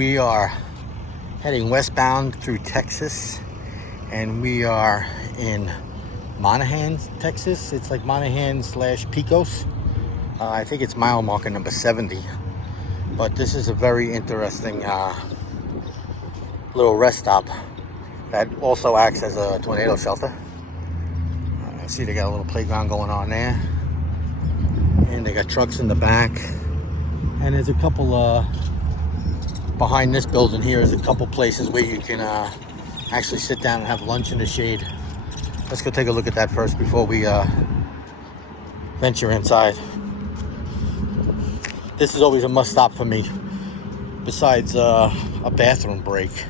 We are heading westbound through Texas, and we are in Monaghan, Texas. It's like Monaghan / Pecos. I think it's mile marker number 70. But this is a very interesting little rest stop that also acts as a tornado shelter. I see they got a little playground going on there, and they got trucks in the back, and there's a couple behind this building here is a couple places where you can actually sit down and have lunch in the shade. Let's go take a look at that first before we venture inside. This is always a must stop for me. Besides a bathroom break,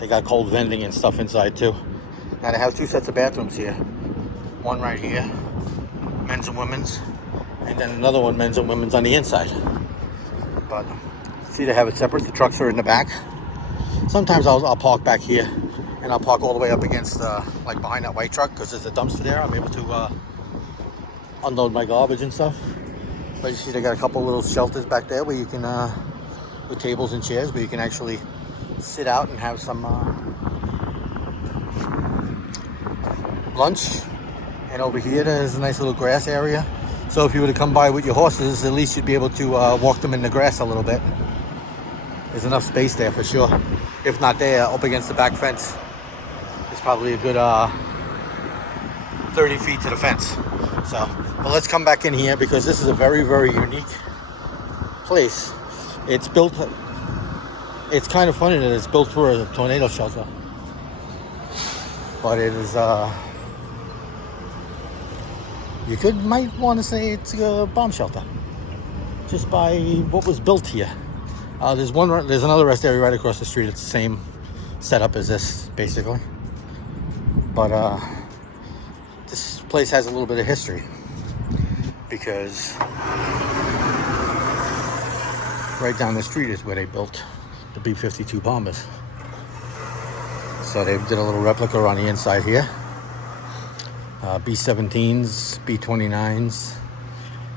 they got cold vending and stuff inside too. Now they have two sets of bathrooms here. One right here, men's and women's, and then another one, men's and women's, on the inside. But see, they have it separate. The trucks are in the back. Sometimes I'll park back here, and I'll park all the way up against like behind that white truck, because there's a dumpster there. I'm able to unload my garbage and stuff. But you see they got a couple little shelters back there where you can with tables and chairs where you can actually sit out and have some lunch. And over here there's a nice little grass area, so if you were to come by with your horses, at least you'd be able to walk them in the grass a little bit. There's enough space there for sure. If not there, up against the back fence, it's probably a good 30 feet to the fence. So, but let's come back in here, because this is a very, very unique place. It's built, it's kind of funny that it's built for a tornado shelter, but it is you might want to say it's a bomb shelter just by what was built here. There's another rest area right across the street. It's the same setup as this basically, but this place has a little bit of history, because right down the street is where they built the B-52 bombers. So they did a little replica on the inside here. B-17s, B-29s,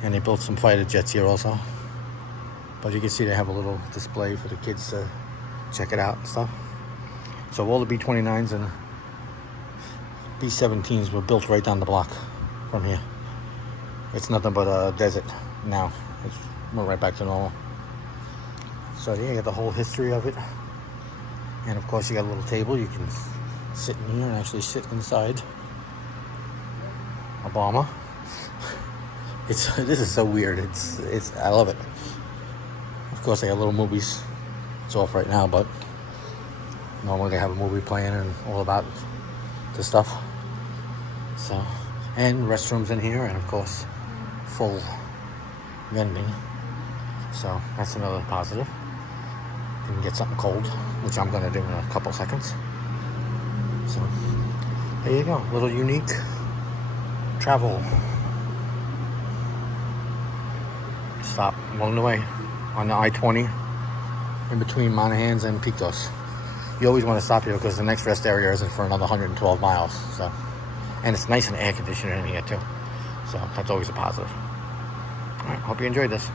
and they built some fighter jets here also. But you can see they have a little display for the kids to check it out and stuff. So all the B-29s and B-17s were built right down the block from here. It's nothing but a desert now. We're right back to normal. So yeah, you got the whole history of it. And of course you got a little table. You can sit in here and actually sit inside a bomber. This is so weird. I love it. Of course they got little movies. It's off right now, but normally they have a movie playing and all about the stuff. So, and restrooms in here, and of course full vending. So that's another positive. Can get something cold, which I'm going to do in a couple seconds. So there you go, little unique travel stop along the way on the I-20 in between Monaghan's and Pecos. You always want to stop here because the next rest area isn't for another 112 miles. So, and it's nice and air conditioned in here too, so that's always a positive. All right, hope you enjoyed this.